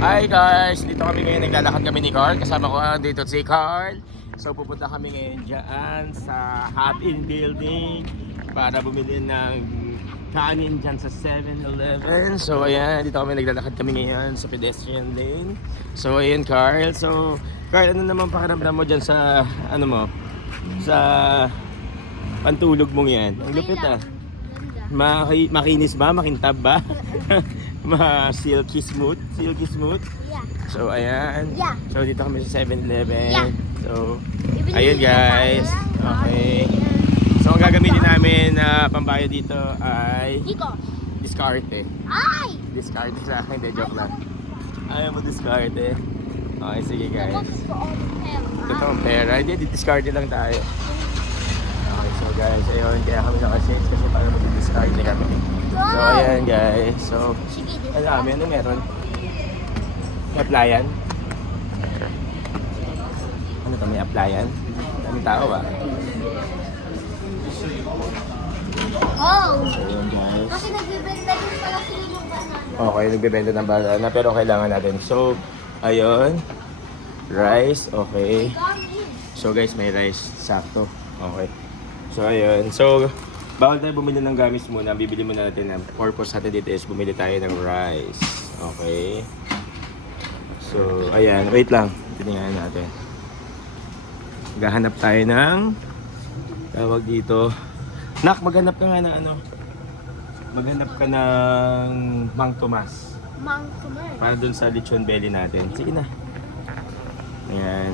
Hi guys! Dito kami ngayon, naglalakad kami ni Carl. Kasama ko dito si Carl. So pupunta kami ngayon dyan sa Hop-In Building para bumili ng kanin dyan sa 7-Eleven. So ayan, dito kami naglalakad kami ngayon sa pedestrian lane. So ayan Carl. So Carl, ano naman pakiramdam mo dyan sa ano mo? Sa pantulog mong yan? Ang lupit ah. Makinis ba? Makintab ba? Silky smooth? Silky smooth? Yeah. So ayan. Yeah. So dito kami sa 7-Eleven. Yeah. So Even ayun though guys. you're Okay. So ang gagamitin namin na pambayad dito ay Nico. diskarte. Ay! Diskarte sa akin. Hindi, joke lang. Ayaw mo diskarte. Okay, sige guys. Focus for all the pera. Totoong pera. Hindi, diskarte lang tayo. Okay, so guys, ayun. Kaya kami nakasales kasi para mag-diskarte kami. So ayan guys. So Sige, this ano kami? Ano meron? May applyan? Ano to? May applyan? Daming tao ba? Oh! So ayun guys. Kasi nagbibenta din pala sila ng banana. Okay, nagbebenta ng banana pero kailangan natin. So, ayun. Rice, okay. So guys, may rice. Sakto. Okay. So ayun. So, bawal tayo bumili ng gamis muna. Bibili muna natin ang purpose natin dito is bumili tayo ng rice. Okay. So, ayan. Wait lang. Tingnan natin. Maghahanap tayo ng tawag dito. Nak, maghanap ka nga ng ano. Maghanap ka ng Mang Tomas. Mang Tomas. Para dun sa lechon belly natin. Sige na. Ayan.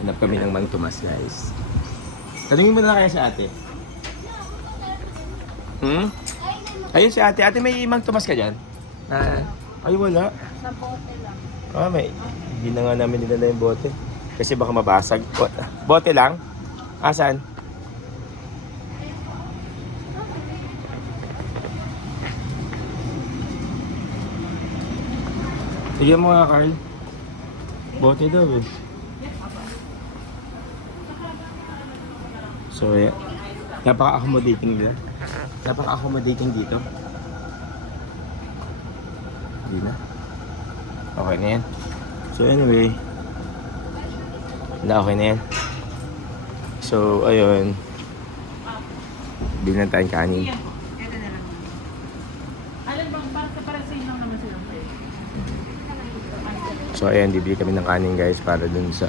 Hanap kami ng Mang Tomas, guys. Tanungin mo na kaya sa ate. Ayun si ate. Ate, may Mang Tomas ka dyan? Ay, wala. Sa bote lang. May. Hindi na nga namin nilala yung bote. Kasi baka mabasag. Bote lang? Asan? Sige mo nga, Carl. Bote daw eh. So, yeah. Napaka-accommodating nila. Napaka-accommodating dito. Hindi na. Okay na yan. So, anyway. Okay na yan. So, ayun. Bilhin na tayong kanin. So ayan, bibili kami ng kanin guys para dun sa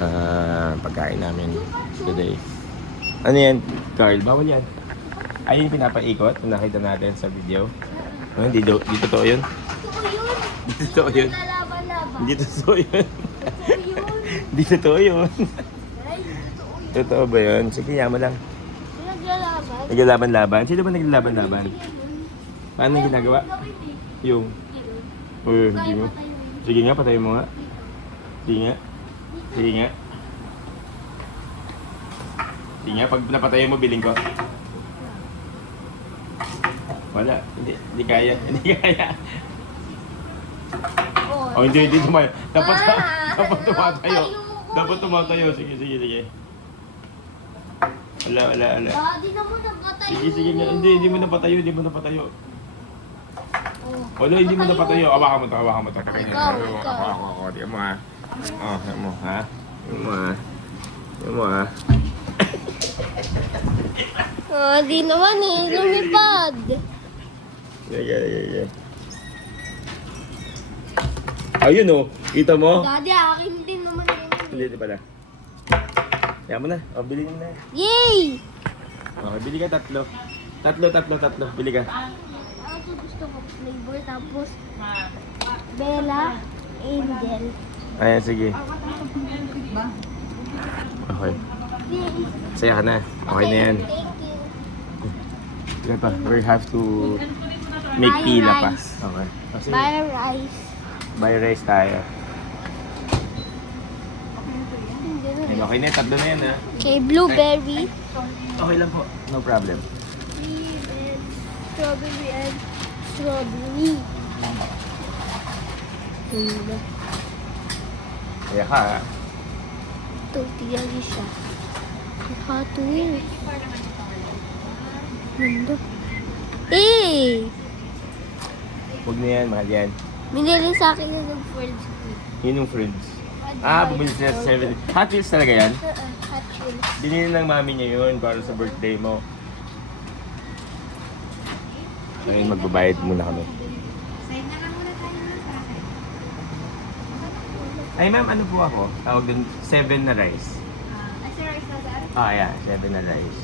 pagkain namin today. Ano yan, Carl? Bawal yan. Ayun yung pinapaikot kung nakita natin sa video. Hindi totoo yun. Totoo yun. Hindi totoo yun. Lalaban-laban. Hindi totoo yun. Totoo yun. Hindi totoo yun. Ay, totoo yun. Totoo ba yun? Sige, yaman lang. Naglalaban. Naglalaban-laban. Sino ba naglalaban-laban? Paano yung ginagawa? Yung? Hindi mo. Sige nga, patayin mo nga. Sige nga. Sige nga. Sige nga, pag napatayin mo, biling ko. Wala. Hindi kaya. Hindi kaya. Oh, hindi tumayo. Dapat tumatayo. Dapat tumatayo. Sige. Wala. Di naman napatayo. Sige nga. Hindi mo napatayo. Wala, hindi mo napatayo. Hawakan mo to. Ikaw. Ako. Tingnan mo ha. Tingnan mo ha. Tingnan mo ha. Di naman eh. Lumipad. Yeah. Ayun oh. Kita mo? Daddy, akin din naman yun. Hindi pala. Kaya mo na. Bili mo na. Yay! Okay, bili ka tatlo. Tatlo. Bili ka. Ako gusto ko flavor tapos Bella, Angel. Ayan, sige. Okay. Saya ka na. Okay na yan. Thank you. Sige pa. We have to make Buy pila pa. rice. Okay. Kasi Buy rice. buy rice tayo. Ayun, okay na yan. Tatlo na yan ha. Okay, blueberry. Okay lang po. No problem. Strawberry and strawberry. Kaya ka ha. Tortilla siya. Hot Wheels. Ganda. Eh! Huwag na yan, mahal yan. Minili sa akin yung friends ko. Yun yung friends. Bumili sila sa 7. Hot Wheels talaga yan? Hot Wheels. Binili ng mami niya yun para sa birthday mo. Ngayon magbabayad muna kami. Side na lang muna tayo ng traffic. Ay ma'am, ano po ako? Tawag dun, 7 na rice. Sir, rice na sir? Yeah, 7 na rice.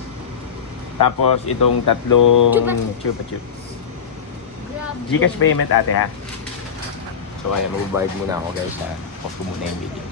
Tapos itong tatlong chupa chups. Gcash payment ate ha. So kaya magbabayad muna ako guys ha. Pause ko muna yung video.